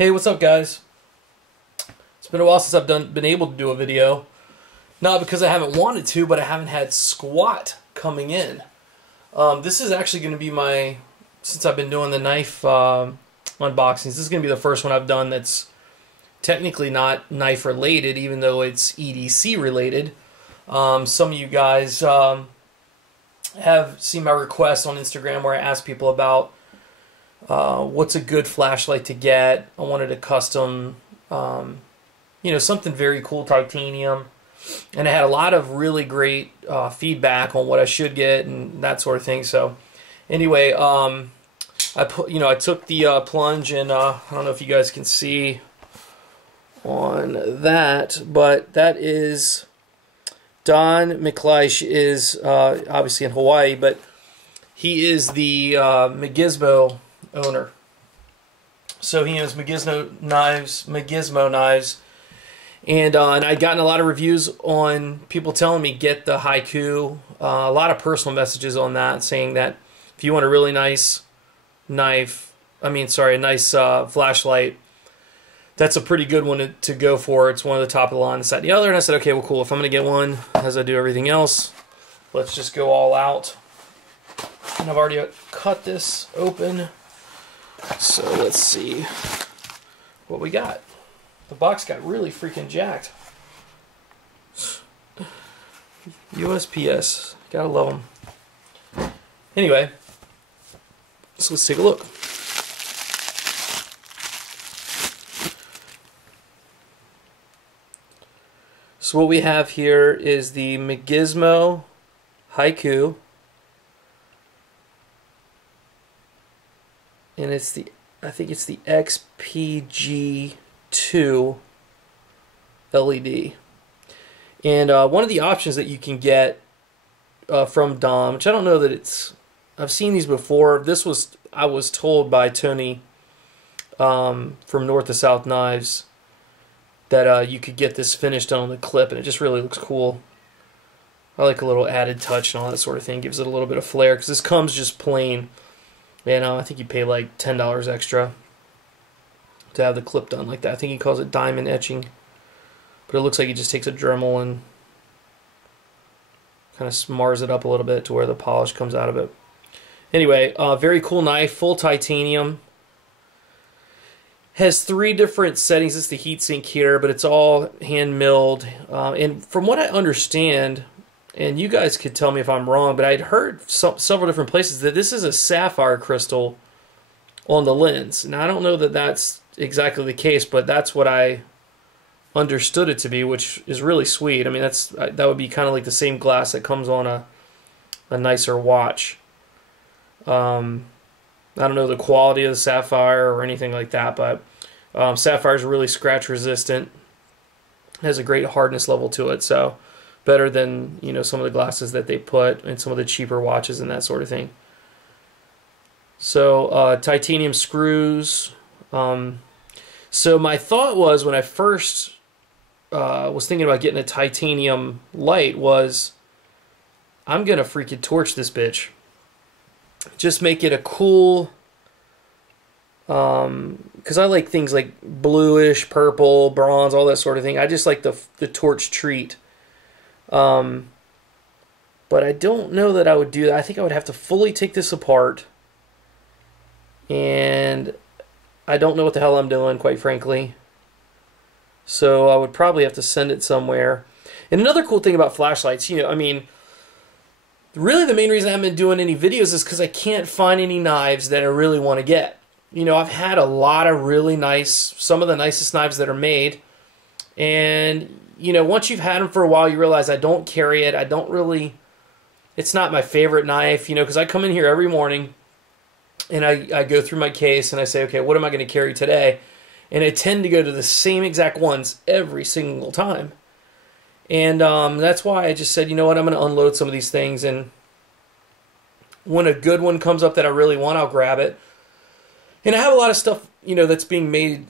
Hey, what's up, guys? It's been a while since I've been able to do a video. Not because I haven't wanted to, but I haven't had squat coming in. This is actually going to be since I've been doing the knife unboxings, this is going to be the first one I've done that's technically not knife related, even though it's EDC related. Some of you guys have seen my request on Instagram where I ask people about what's a good flashlight to get. I wanted a custom, something very cool, titanium. And I had a lot of really great feedback on what I should get and that sort of thing. So anyway, I took the plunge, and I don't know if you guys can see on that, but that is Don McLeish is obviously in Hawaii, but he is the McGizmo owner. So he owns McGizmo Knives, and I'd gotten a lot of reviews on people telling me get the Haiku. A lot of personal messages on that, saying that if you want a really nice flashlight, that's a pretty good one to go for. It's one of the top of the line, this, that, and the other. And I said, okay, well, cool. If I'm going to get one, as I do everything else, let's just go all out. And I've already cut this open. So let's see what we got. The box got really freaking jacked. USPS. Gotta love them. Anyway, so let's take a look. So what we have here is the McGizmo Haiku. And I think it's the XPG2 LED. And one of the options that you can get from Dom, which I don't know that I've seen these before. I was told by Tony from North to South Knives that you could get this finished on the clip, and it just really looks cool. I like a little added touch and all that sort of thing. Gives it a little bit of flair, because this comes just plain. And I think you pay like $10 extra to have the clip done like that. I think he calls it diamond etching. But it looks like he just takes a Dremel and kind of smars it up a little bit to where the polish comes out of it. Anyway, very cool knife, full titanium. Has 3 different settings. It's the heatsink here, but it's all hand milled. And from what I understand, and you guys could tell me if I'm wrong, but I'd heard several different places that this is a sapphire crystal on the lens. Now, I don't know that that's exactly the case, but that's what I understood it to be, which is really sweet. I mean, that would be kind of like the same glass that comes on a nicer watch. I don't know the quality of the sapphire or anything like that, but sapphire is really scratch resistant. Has a great hardness level to it, so better than some of the glasses that they put in some of the cheaper watches and that sort of thing. So titanium screws. So my thought was, when I first was thinking about getting a titanium light, was I'm gonna freaking torch this bitch. Just make it a cool, because I like things like bluish, purple, bronze, all that sort of thing. I just like the torch treat. But I don't know that I would do that. I think I would have to fully take this apart, and I don't know what the hell I'm doing, quite frankly. So I would probably have to send it somewhere. And another cool thing about flashlights, I mean, really the main reason I haven't been doing any videos is because I can't find any knives that I really want to get. I've had a lot of really nice, some of the nicest knives that are made, and once you've had them for a while, you realize I don't carry it. It's not my favorite knife, because I come in here every morning and I go through my case and I say, okay, what am I going to carry today? And I tend to go to the same exact ones every single time. And that's why I just said, you know what, I'm going to unload some of these things, and when a good one comes up that I really want, I'll grab it. And I have a lot of stuff, that's being made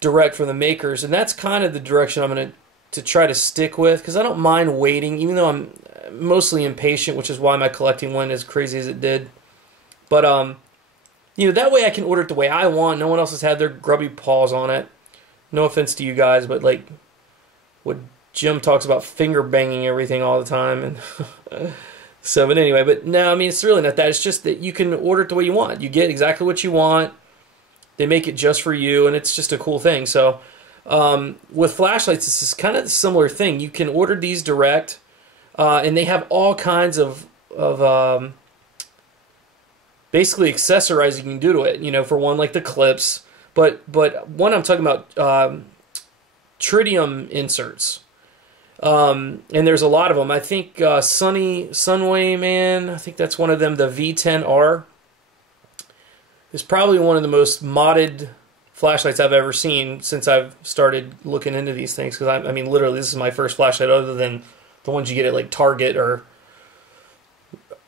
direct from the makers, and that's kind of the direction I'm going to try to stick with, because I don't mind waiting, even though I'm mostly impatient, which is why my collecting went as crazy as it did. But that way I can order it the way I want. No one else has had their grubby paws on it. No offense to you guys, but like what Jim talks about finger banging everything all the time. And so, but anyway, but no, I mean, it's really not that. It's just that you can order it the way you want. You get exactly what you want. They make it just for you, and it's just a cool thing. So with flashlights, this is kind of a similar thing. You can order these direct, and they have all kinds of basically accessorizing you can do to it. For one, like the clips. But one I'm talking about, Tritium inserts. And there's a lot of them. I think Sunway Man, I think that's one of them, the V10R, is probably one of the most modded flashlights I've ever seen since I've started looking into these things. Because, I mean, literally, this is my first flashlight other than the ones you get at, like, Target or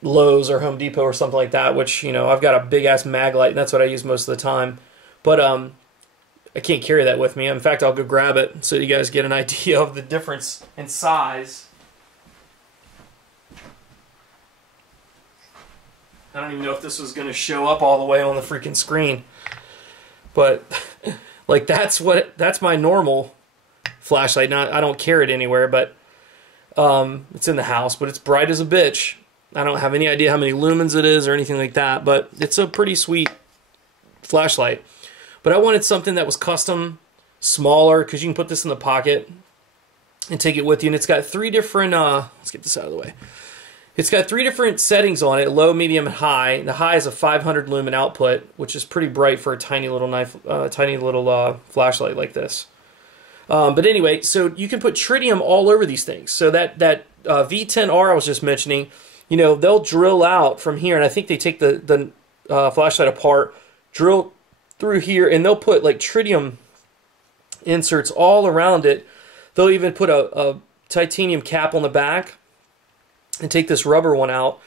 Lowe's or Home Depot or something like that, which, I've got a big-ass mag light, and that's what I use most of the time. But I can't carry that with me. In fact, I'll go grab it so you guys get an idea of the difference in size. I don't even know if this was going to show up all the way on the freaking screen. But like that's my normal flashlight. Now I don't carry it anywhere, but it's in the house, but it's bright as a bitch. I don't have any idea how many lumens it is or anything like that, but it's a pretty sweet flashlight. But I wanted something that was custom, smaller, because you can put this in the pocket and take it with you. And it's got 3 different, let's get this out of the way. It's got 3 different settings on it, low, medium, and high. The high is a 500 lumen output, which is pretty bright for a tiny little flashlight like this. But anyway, so you can put tritium all over these things. So that V10R I was just mentioning, they'll drill out from here, and I think they take the flashlight apart, drill through here, and they'll put like tritium inserts all around it. They'll even put a titanium cap on the back and take this rubber one out,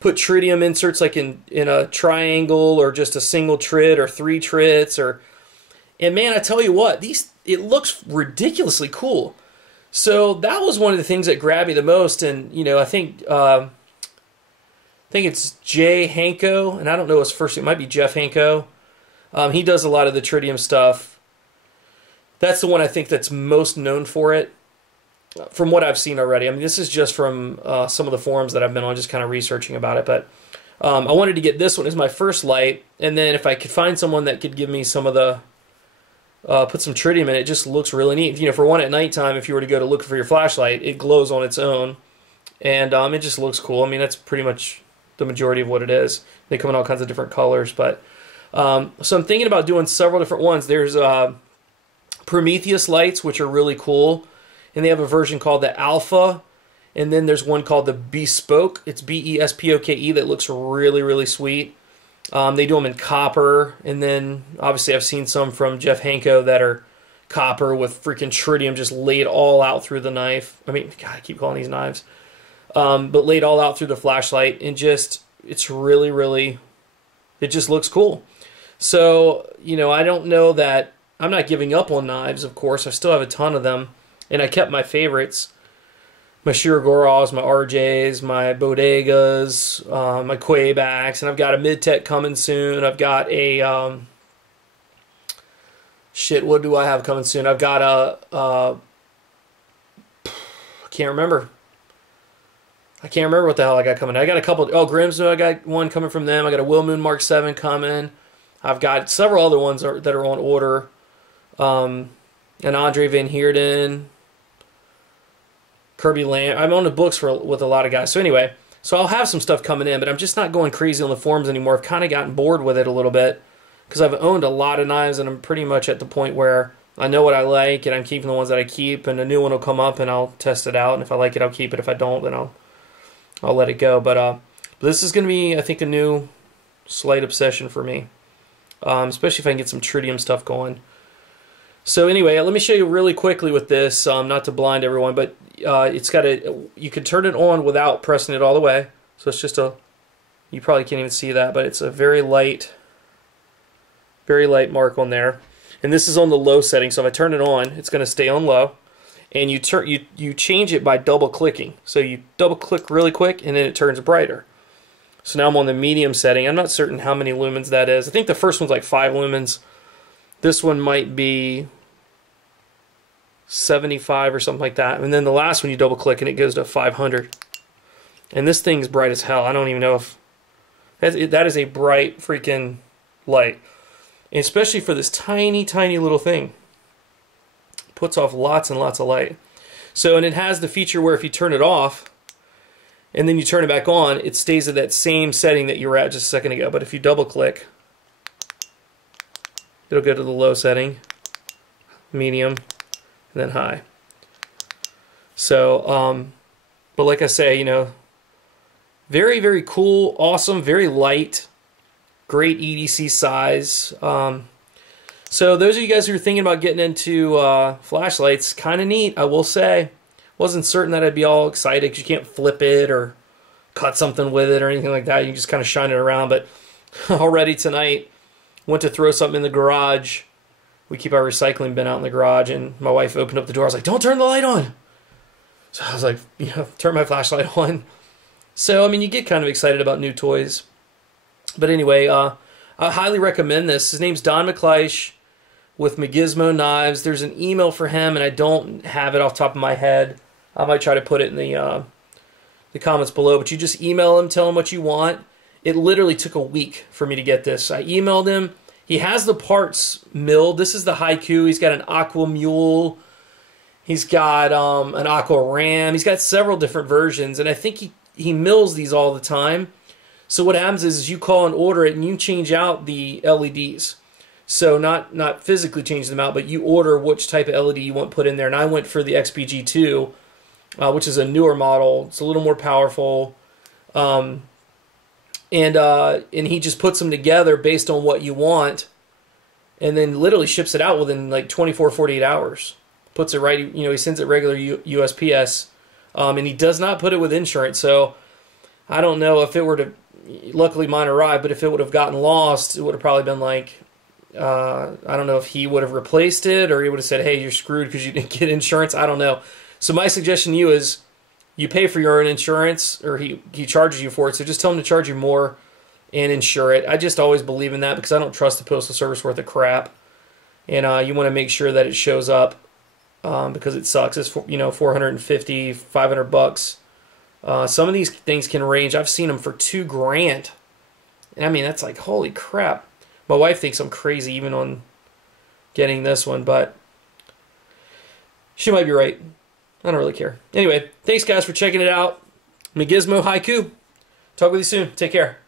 put tritium inserts like in a triangle or just a single trit or 3 trits, and man, I tell you what, it looks ridiculously cool. So that was one of the things that grabbed me the most. And I think it's Jay Hanko, and I don't know his first name. It might be Jeff Hanko. He does a lot of the tritium stuff. That's the one I think that's most known for it, from what I've seen already. I mean, this is just from some of the forums that I've been on, just kind of researching about it. But I wanted to get this one as my first light, and then if I could find someone that could give me some of the, put some tritium in it, just looks really neat. For one, at nighttime, if you were to go to look for your flashlight, it glows on its own, and it just looks cool. I mean, that's pretty much the majority of what it is. They come in all kinds of different colors, but so I'm thinking about doing several different ones. There's Prometheus lights, which are really cool, and they have a version called the Alpha, and then there's one called the Bespoke. It's Bespoke, that looks really, really sweet. They do them in copper, and then obviously I've seen some from Jeff Hanko that are copper with freaking tritium just laid all out through the knife. I mean, God, I keep calling these knives. But laid all out through the flashlight, and it's really, really, it just looks cool. So, I don't know that, I'm not giving up on knives, of course. I still have a ton of them, and I kept my favorites. My Shiragoras, my RJs, my Bodegas, my Quaybacks, and I've got a Mid-Tech coming soon. I've got a, what do I have coming soon? I've got I can't remember. I can't remember what the hell I got coming. I got a couple, Grimsmo, I got one coming from them. I got a Will Moon Mark 7 coming. I've got several other ones that are on order. And Andre Van Heerden, Kirby Lamb. I'm on the books with a lot of guys. So anyway, I'll have some stuff coming in, but I'm just not going crazy on the forums anymore. I've kind of gotten bored with it a little bit because I've owned a lot of knives, and I'm pretty much at the point where I know what I like, and I'm keeping the ones that I keep, and a new one will come up, and I'll test it out, and if I like it, I'll keep it. If I don't, then I'll let it go. But this is going to be, I think, a new slight obsession for me, especially if I can get some tritium stuff going. So anyway, let me show you really quickly with this, not to blind everyone, but it's got you can turn it on without pressing it all the way. So it's just you probably can't even see that, but it's a very light mark on there. And this is on the low setting, so if I turn it on, it's going to stay on low. And you change it by double clicking. So you double click really quick, and then it turns brighter. So now I'm on the medium setting. I'm not certain how many lumens that is. I think the first one's like 5 lumens. This one might be 75 or something like that. And then the last one you double click and it goes to 500. And this thing's bright as hell. I don't even know if... that is a bright freaking light. And especially for this tiny, tiny little thing. Puts off lots and lots of light. So, and it has the feature where if you turn it off, and then you turn it back on, it stays at that same setting that you were at just a second ago. But if you double click, it'll go to the low setting, medium, and then high. So, but like I say, you know, very, very cool, awesome, very light, great EDC size. So those of you guys who are thinking about getting into flashlights, kind of neat, I will say. Wasn't certain that I'd be all excited because you can't flip it or cut something with it or anything like that. You just kind of shine it around. But already tonight, went to throw something in the garage. We keep our recycling bin out in the garage, and my wife opened up the door. I was like, "Don't turn the light on." So I was like, you know, turn my flashlight on. So, I mean, you get kind of excited about new toys. But anyway, I highly recommend this. His name's Don McLeish with McGizmo Knives. There's an email for him, and I don't have it off the top of my head. I might try to put it in the comments below. But you just email him, tell him what you want. It literally took a week for me to get this. I emailed him. He has the parts milled. This is the Haiku. He's got an Aqua Mule. He's got an Aqua Ram. He's got several different versions, and I think he mills these all the time. So what happens is you call and order it, and you change out the LEDs. So not physically change them out, but you order which type of LED you want put in there. And I went for the XPG2, which is a newer model. It's a little more powerful. And he just puts them together based on what you want, and then literally ships it out within like 24, 48 hours. Puts it right, you know, he sends it regular USPS, and he does not put it with insurance. So I don't know if it were to, luckily mine arrived, but if it would have gotten lost, it would have probably been like, I don't know if he would have replaced it, or he would have said, "Hey, you're screwed because you didn't get insurance." I don't know. So my suggestion to you is you pay for your own insurance, or he charges you for it. So just tell him to charge you more and insure it. I just always believe in that because I don't trust the Postal Service worth of crap. And you want to make sure that it shows up because it sucks. It's, you know, $450, $500. Some of these things can range. I've seen them for $2,000. And I mean, that's like, holy crap. My wife thinks I'm crazy even on getting this one, but she might be right. I don't really care. Anyway, thanks guys for checking it out. McGizmo Haiku. Talk with you soon. Take care.